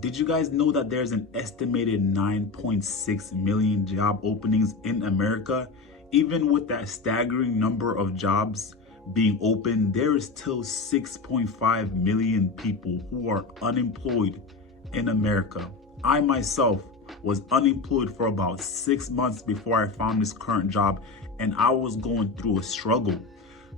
Did you guys know that there's an estimated 9.6 million job openings in America? Even with that staggering number of jobs being open, there is still 6.5 million people who are unemployed in America. I myself was unemployed for about 6 months before I found this current job, and I was going through a struggle.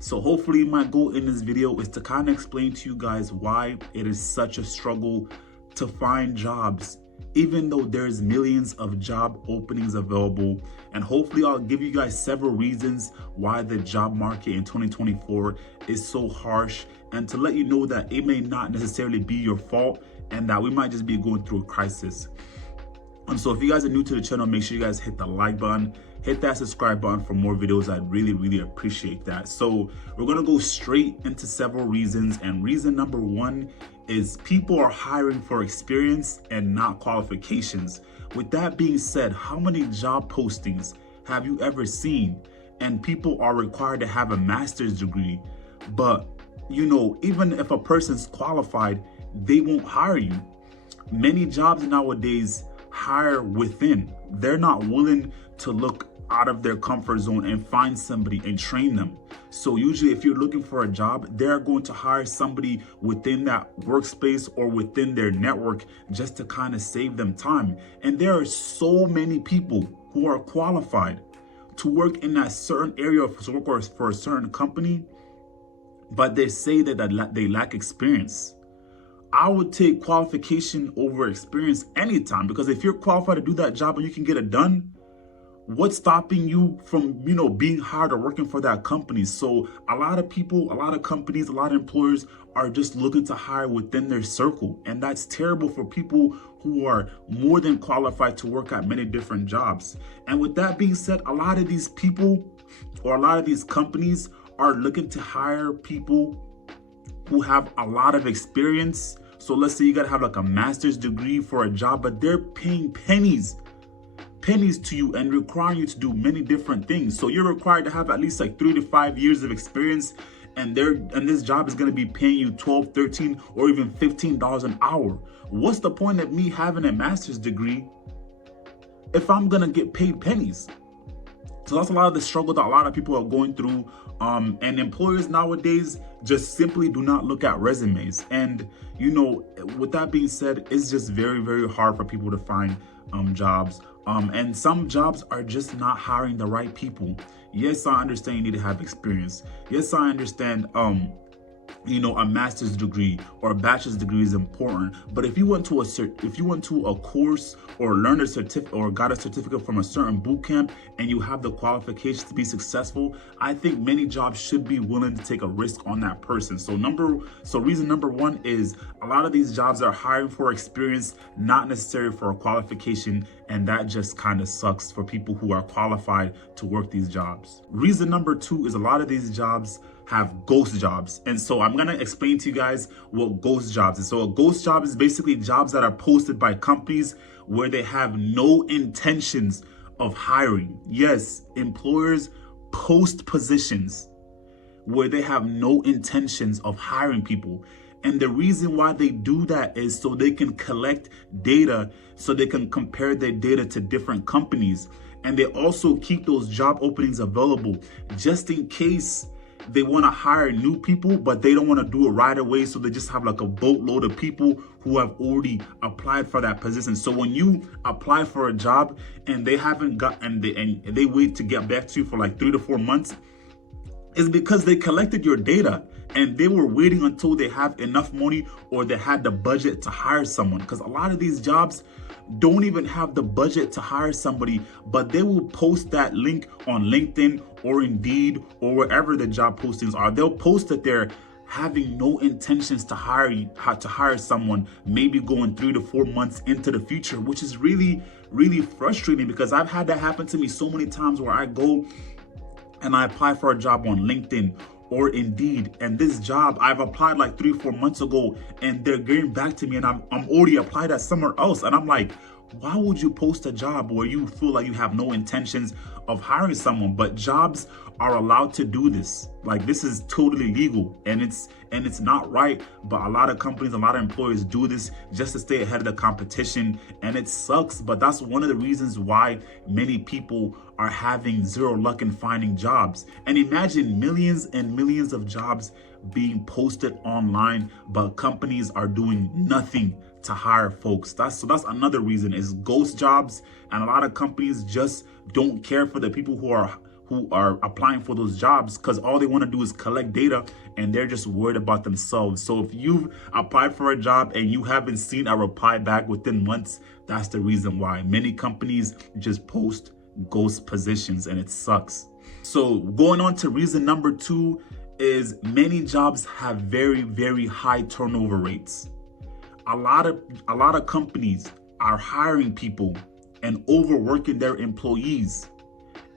So hopefully my goal in this video is to kind of explain to you guys why it is such a struggle to find jobs, even though there's millions of job openings available. And hopefully I'll give you guys several reasons why the job market in 2024 is so harsh, and to let you know that it may not necessarily be your fault and that we might just be going through a crisis. So if you guys are new to the channel, make sure you guys hit the like button, hit that subscribe button for more videos. I'd really appreciate that. So we're gonna go straight into several reasons, and reason number one is people are hiring for experience and not qualifications. With that being said, how many job postings have you ever seen and people are required to have a master's degree, but even if a person's qualified, they won't hire you? Many jobs nowadays hire within. They're not willing to look out of their comfort zone and find somebody and train them. So usually if you're looking for a job, they're going to hire somebody within that workspace or within their network just to kind of save them time. And there are so many people who are qualified to work in that certain area for a certain company, but they say that they lack experience. I would take qualification over experience anytime, because if you're qualified to do that job and you can get it done, what's stopping you from, being hired or working for that company? So a lot of people, a lot of companies, a lot of employers are just looking to hire within their circle. And that's terrible for people who are more than qualified to work at many different jobs. And with that being said, a lot of these people or a lot of these companies are looking to hire people who have a lot of experience. So let's say you gotta have like a master's degree for a job, but they're paying pennies to you and requiring you to do many different things. So you're required to have at least like 3 to 5 years of experience, and this job is gonna be paying you $12, $13, or even $15 an hour. What's the point of me having a master's degree if I'm gonna get paid pennies? So that's a lot of the struggle that a lot of people are going through. And employers nowadays just simply do not look at resumes. And, with that being said, it's just very hard for people to find jobs. And some jobs are just not hiring the right people. Yes, I understand you need to have experience. Yes, I understand a master's degree or a bachelor's degree is important, but if you went to a course or learned a certificate or got a certificate from a certain boot camp and you have the qualifications to be successful, I think many jobs should be willing to take a risk on that person. So reason number one is a lot of these jobs are hiring for experience, not necessarily for a qualification, and that just kind of sucks for people who are qualified to work these jobs. Reason number two is a lot of these jobs have ghost jobs. And so I'm gonna explain to you guys what ghost jobs is. So a ghost job is basically jobs that are posted by companies where they have no intentions of hiring. Yes, employers post positions where they have no intentions of hiring people. And the reason why they do that is so they can collect data, so they can compare their data to different companies. And they also keep those job openings available just in case they want to hire new people, but they don't want to do it right away. So they just have like a boatload of people who have already applied for that position. So when you apply for a job and they haven't got, and they wait to get back to you for like 3 to 4 months, it's because they collected your data and they were waiting until they have enough money or they had the budget to hire someone. Because a lot of these jobs don't even have the budget to hire somebody, but they will post that link on LinkedIn or Indeed or wherever the job postings are. They'll post that they're having no intentions to hire someone, maybe going 3 to 4 months into the future, which is really frustrating, because I've had that happen to me so many times where I go and I apply for a job on LinkedIn or Indeed, and this job I've applied like 3 or 4 months ago, and they're getting back to me and I'm already applied at somewhere else, and I'm like, Why would you post a job where you feel like you have no intentions of hiring someone? But jobs are allowed to do this. Like, this is totally legal, and it's not right. But a lot of companies, a lot of employers do this just to stay ahead of the competition, and it sucks. But that's one of the reasons why many people are having zero luck in finding jobs. And imagine millions and millions of jobs being posted online, but companies are doing nothing to hire folks. That's another reason, is ghost jobs, and a lot of companies just don't care for the people who are applying for those jobs, because all they want to do is collect data, and they're just worried about themselves. So if you've applied for a job and you haven't seen a reply back within months, that's the reason why many companies just post ghost positions, and it sucks. So going on to reason number 2 is many jobs have very, very high turnover rates. A lot of companies are hiring people and overworking their employees,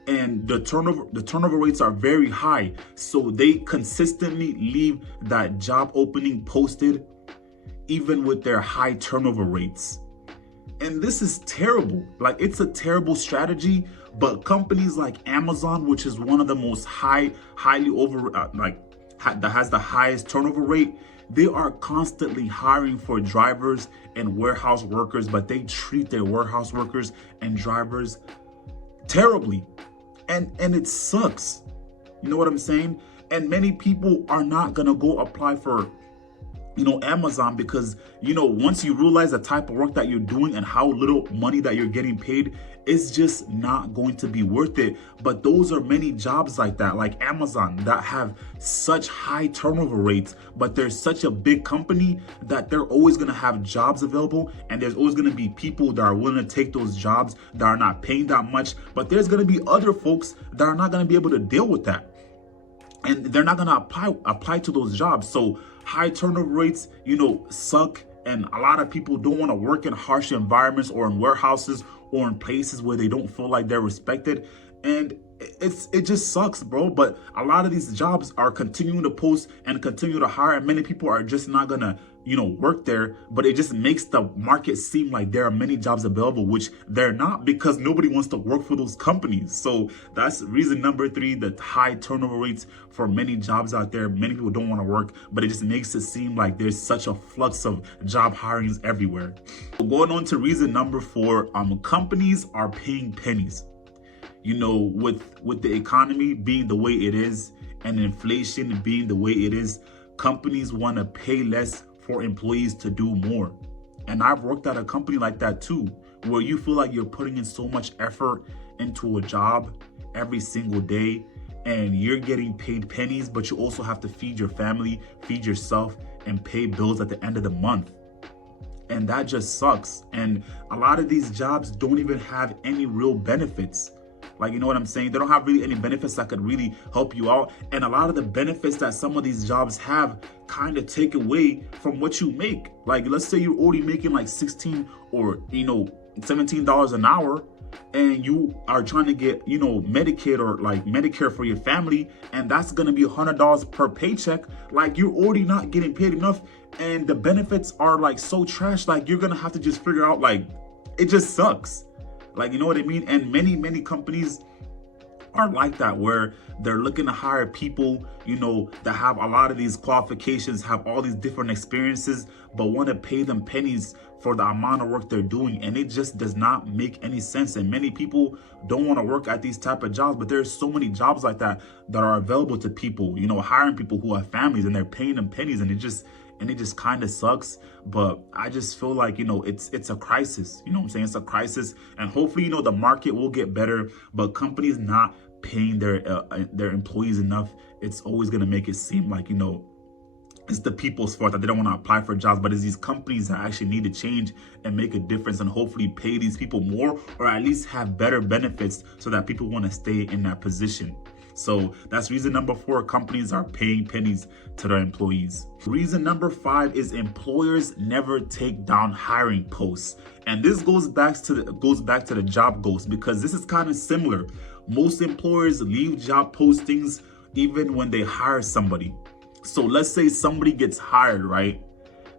and the turnover rates are very high. So they consistently leave that job opening posted even with their high turnover rates. And this is terrible. Like, it's a terrible strategy. But companies like Amazon, which is one of the most highly that has the highest turnover rate, they are constantly hiring for drivers and warehouse workers, but they treat their warehouse workers and drivers terribly. And it sucks. You know what I'm saying? And many people are not gonna go apply for Amazon, because once you realize the type of work that you're doing and how little money that you're getting paid, it's just not going to be worth it. But those are many jobs like that, like Amazon, that have such high turnover rates, but they're such a big company that they're always going to have jobs available, and there's always going to be people that are willing to take those jobs that are not paying that much. But there's going to be other folks that are not going to be able to deal with that, and they're not going to apply to those jobs. So high turnover rates, suck. And a lot of people don't want to work in harsh environments or in warehouses or in places where they don't feel like they're respected. And it just sucks, bro. But a lot of these jobs are continuing to post and continue to hire, and many people are just not gonna work there. But it just makes the market seem like there are many jobs available, which they're not, because nobody wants to work for those companies. So that's reason number 3, the high turnover rates for many jobs out there. Many people don't want to work, but it just makes it seem like there's such a flux of job hirings everywhere. Going on to reason number 4, companies are paying pennies. With the economy being the way it is and inflation being the way it is, companies want to pay less for employees to do more. And I've worked at a company like that too, where you feel like you're putting in so much effort into a job every single day, and you're getting paid pennies, but you also have to feed your family, feed yourself, and pay bills at the end of the month. And that just sucks. And a lot of these jobs don't even have any real benefits. Like, you know what I'm saying? They don't have really any benefits that could really help you out. And a lot of the benefits that some of these jobs have kind of take away from what you make. Like, let's say you're already making like $16 or, $17 an hour, and you are trying to get, Medicaid or like Medicare for your family, and that's going to be $100 per paycheck. Like, you're already not getting paid enough, and the benefits are like so trash. Like, you're going to have to just figure out, like, it just sucks. Like, you know what I mean? And many companies are like that, where they're looking to hire people, that have a lot of these qualifications, have all these different experiences, but want to pay them pennies for the amount of work they're doing. And it just does not make any sense. And many people don't want to work at these type of jobs, but there's so many jobs like that are available to people, hiring people who have families, and they're paying them pennies, and it just kind of sucks. But I just feel like, it's a crisis. You know what I'm saying? It's a crisis. And hopefully, the market will get better, but companies not paying their employees enough, it's always going to make it seem like, it's the people's fault that they don't want to apply for jobs. But it's these companies that actually need to change and make a difference, and hopefully pay these people more, or at least have better benefits so that people want to stay in that position. So that's reason number 4, companies are paying pennies to their employees. Reason number 5 is employers never take down hiring posts. And this goes back to the job ghost, because this is kind of similar. Most employers leave job postings even when they hire somebody. So let's say somebody gets hired, right?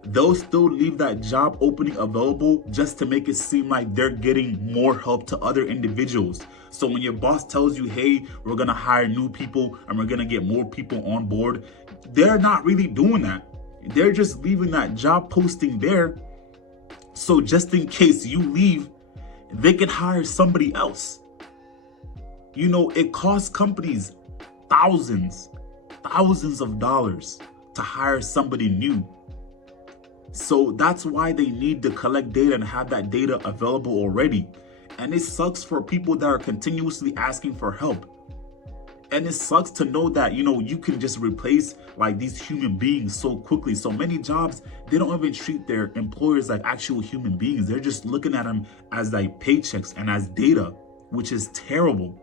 they'll still leave that job opening available just to make it seem like they're getting more help to other individuals. So when your boss tells you, hey, we're gonna hire new people and we're gonna get more people on board, they're not really doing that. They're just leaving that job posting there. So just in case you leave, they can hire somebody else. You know, it costs companies thousands of dollars to hire somebody new. So that's why they need to collect data and have that data available already. And it sucks for people that are continuously asking for help. And it sucks to know that, you know, you can just replace like these human beings so quickly. So many jobs, they don't even treat their employers like actual human beings. They're just looking at them as like paychecks and as data, which is terrible.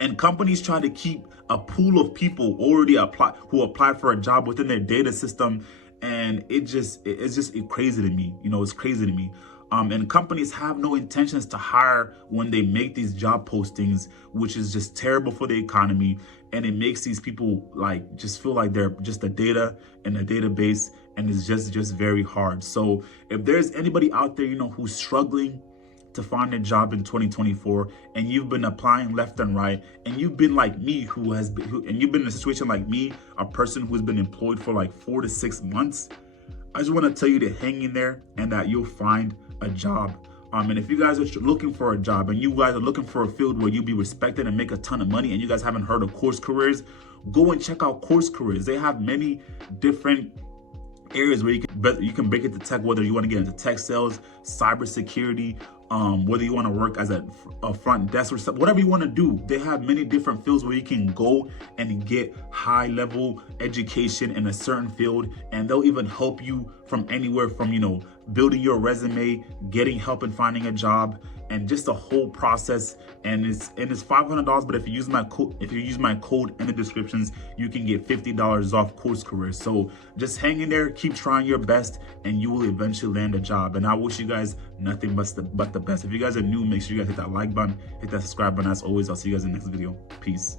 And companies try to keep a pool of people already who apply for a job within their data system. And it's just crazy to me. You know, it's crazy to me. And companies have no intentions to hire when they make these job postings, which is just terrible for the economy. And it makes these people like just feel like they're just a data in a database, and it's just very hard. So if there's anybody out there, you know, who's struggling to find a job in 2024, and you've been applying left and right, and you've been like me, and you've been in a situation like me, a person who's been employed for like 4 to 6 months, I just want to tell you to hang in there and that you'll find a job. And if you guys are looking for a job and you guys are looking for a field where you'll be respected and make a ton of money, and you guys haven't heard of Course Careers, go and check out Course Careers. They have many different areas where you can break into tech, whether you want to get into tech sales, cybersecurity, whether you want to work as a front desk or something, whatever you want to do. They have many different fields where you can go and get high level education in a certain field, and they'll even help you from anywhere from, you know, building your resume, getting help in finding a job, and just the whole process. And it's $500, but if you use my code in the descriptions, you can get $50 off Course Careers. So just hang in there, keep trying your best, and you will eventually land a job. And I wish you guys nothing but the best. If you guys are new, make sure you guys hit that like button, hit that subscribe button. As always, I'll see you guys in the next video. Peace.